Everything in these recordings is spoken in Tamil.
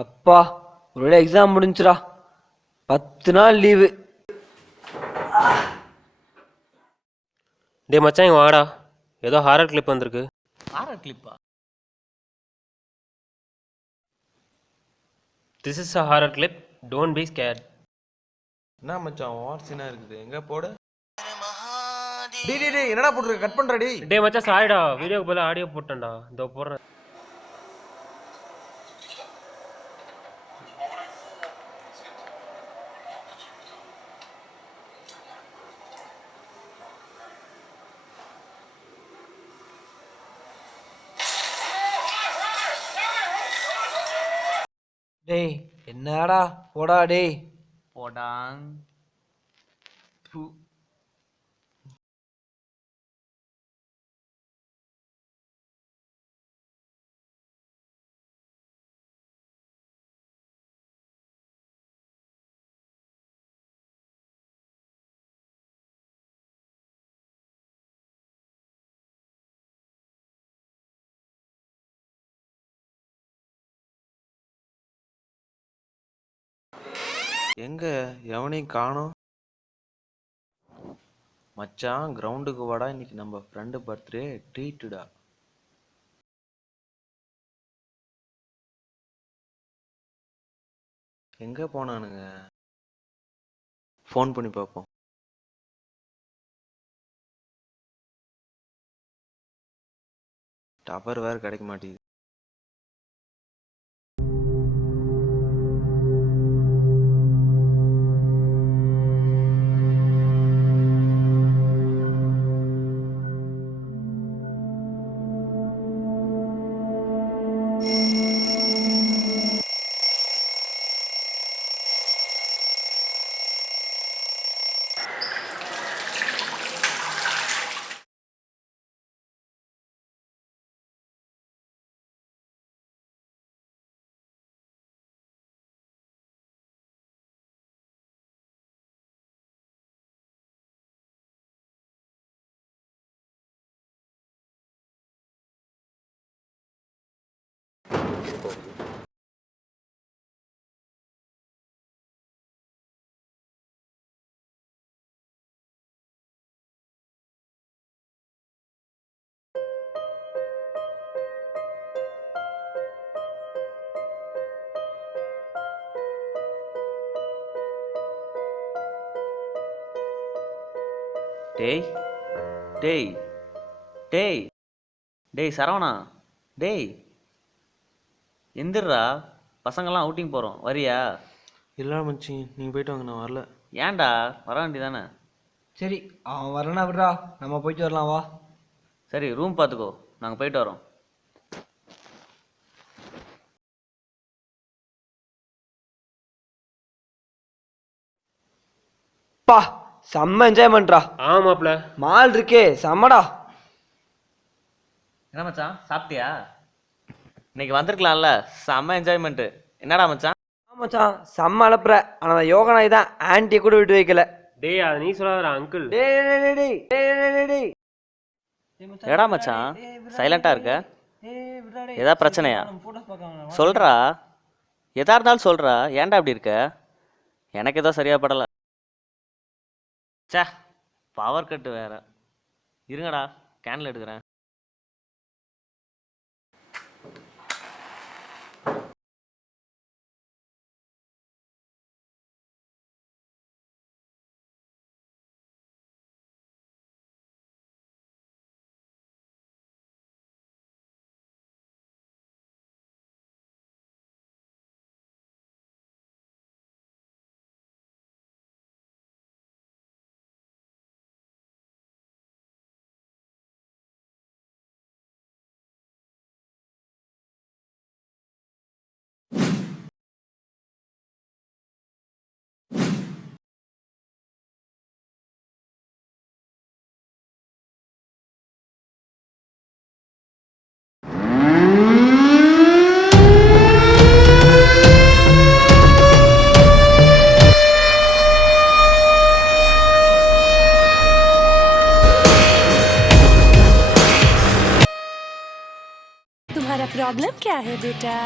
அப்பா ஒரு எக்ஸாம் முடிஞ்சுடா. 10 நாள் லீவு. டே மச்சான் இங்க வாடா, ஏதோ ஹாரர் கிளிப் வந்திருக்கு. ஹாரர் கிளிப்பா? This is a horror clip, don't be scared. என்ன மச்சான் வார் சீனா இருக்குது, எங்க போடு. டேய் டேய் டேய், என்னடா போட்டுருக்க? கட் பண்றா டேய். டே மச்சான் சாரிடா, வீடியோக்கு பதிலா ஆடியோ போட்டேன்டா, இதோ போடுறேன். டேய் என்னடா போடா டேய். போடாங். எங்க எவனையும் காணோம். மச்சான் கிரவுண்டுக்கு வாடா, இன்னைக்கு நம்ம ஃப்ரெண்டு பர்த்டே, ட்ரீட்டுடா. எங்க போனானுங்க? ஃபோன் பண்ணி பார்ப்போம். டவர் வேற கிடைக்க மாட்டேங்குது. டேய் டேய் டேய் டேய் சரவணா, டேய் எந்திர்றா, பசங்கள்லாம் அவுட்டிங் போகிறோம், வரியா? இல்லை மச்சி, நீங்கள் போயிட்டு வாங்க, நான் வரல. ஏன்டா, வர வேண்டியதானே? சரி அவன் வரனா விடுறா, நம்ம போயிட்டு வரலாம் வா. சரி ரூம் பார்த்துக்கோ, நாங்கள் போயிட்டு வரோம். பா செம்ம என்ஜாய்மெண்ட்ரா. ஆமாப்ல, மால் இருக்கே செம்மடா. என்ன மச்சான் சாப்பிட்டியா? இன்னைக்கு வந்திருக்கலாம்ல, செம்ம என்ஜாய்மெண்ட்டு. என்னடா மச்சான்? மச்சான் செம்ம அலப்புற. ஆனா அந்த யோகா நாய் தான் ஆன்ட்டியை கூட விட்டு வைக்கல. டேய் அது நீ சொல்லாதடா அங்கிள். டேய் டேய் டேய் டேய் டேய் டேய் டேய். ஏடா மச்சான் சைலண்டா இருக்க? ஏதா பிரச்சனையா? சொல்றா, எதா இருந்தாலும் சொல்றா. ஏன்டா அப்படி இருக்க? எனக்கு ஏதோ சரியா படல. சே, பவர் கட்டு வேற. இருங்கடா, கேன்ல எடுக்கிறேன். क्या है बेटा?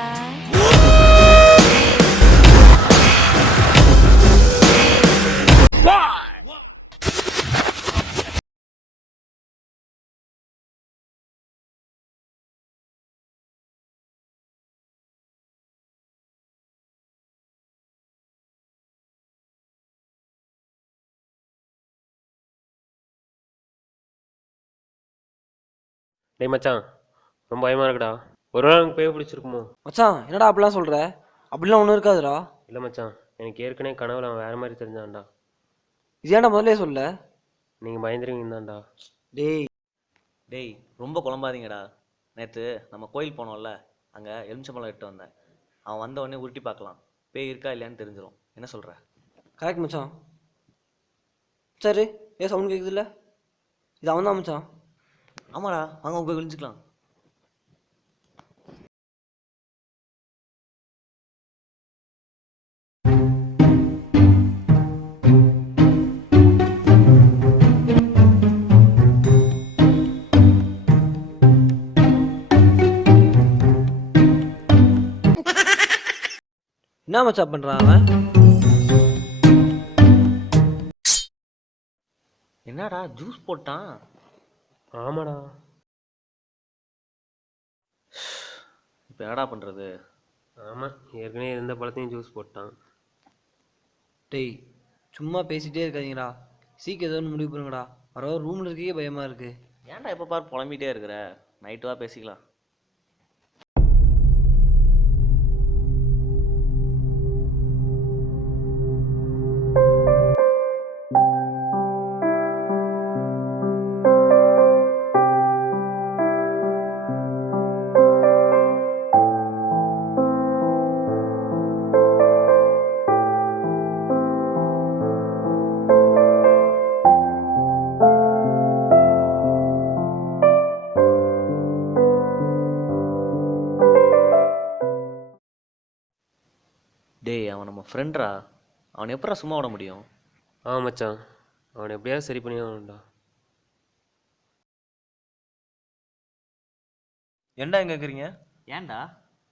டேய் மச்சான், ரொம்ப பயமா இருக்குடா. ஒருவேளை எனக்கு பேய் பிடிச்சிருக்குமோ? மச்சான் என்னடா அப்படிலாம் சொல்ற? அப்படிலாம் ஒன்றும் இருக்காதுடா. இல்லை மச்சான், எனக்கு ஏற்கனவே கனவுல அவன் வேற மாதிரி தெரிஞ்சான்டா. இது ஏன்டா முதல்ல சொல்ல? நீங்கள் பயந்துருவீங்க தான்டா. டேய் டேய் ரொம்ப குழம்பாதீங்கடா. நேற்று நம்ம கோயில் போனோம்ல, அங்கே எலுமிச்சம்பழம் எடுத்து வந்தேன். அவன் வந்த உடனே உருட்டி பார்க்கலாம், பேய் இருக்கா இல்லையான்னு தெரிஞ்சிடும். என்ன சொல்கிற? கரெக்ட் மச்சான். சரி ஏன் சவுண்ட் கேட்குது இல்லை? இது அவன் தான் மச்சான். ஆமாடா, வாங்க போய் விழிஞ்சிக்கலாம். என்ன மச்சான் பண்ணுறான் அவன்? என்னடா ஜூஸ் போட்டான்? ஆமாடா. இப்போ என்னடா பண்ணுறது? ஆமாம், ஏற்கனவே இருந்த பழத்தையும் ஜூஸ் போட்டான். டேய் சும்மா பேசிட்டே இருக்காதீங்கடா. சீக்கிரம் ஏதோ ஒன்று முடிவு பண்ணுங்கடா. வர ரூமில் இருக்கே பயமாக இருக்கு. ஏன்டா எப்போ பாரு புலம்பிகிட்டே இருக்கிற? நைட்டு வா பேசிக்கலாம். டேய் அவன் நம்ம ஃப்ரெண்ட்ரா, அவனை எப்படா சும்மா விட முடியும்? ஆமாம் மச்சான், அவனை எப்படியாவது சரி பண்ணி ஆகணும்டா. ஏன்டா இங்கே இருக்கிறீங்க? ஏன்டா?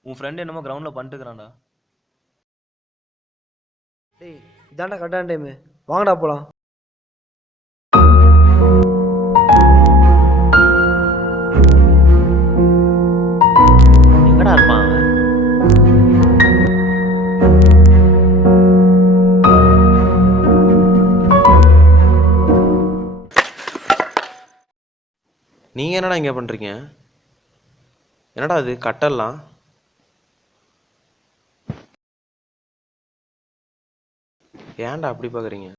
உன் ஃப்ரெண்டு என்னமோ கிரவுண்டில் பண்ணிட்டுக்கிறான்டா. டேய் இதாண்டா கரெக்டான டைமு, வாங்கடா போகலாம். எங்கடா இருப்பான் அவன்? நீங்கள் என்னடா இங்கே பண்ணுறீங்க? என்னடா அது கட்டெல்லாம்? ஏன்டா அப்படி பார்க்குறீங்க?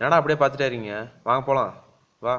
என்னடா அப்படியே பார்த்துட்டே இருக்கீங்க? வாங்க போகலாம், வா.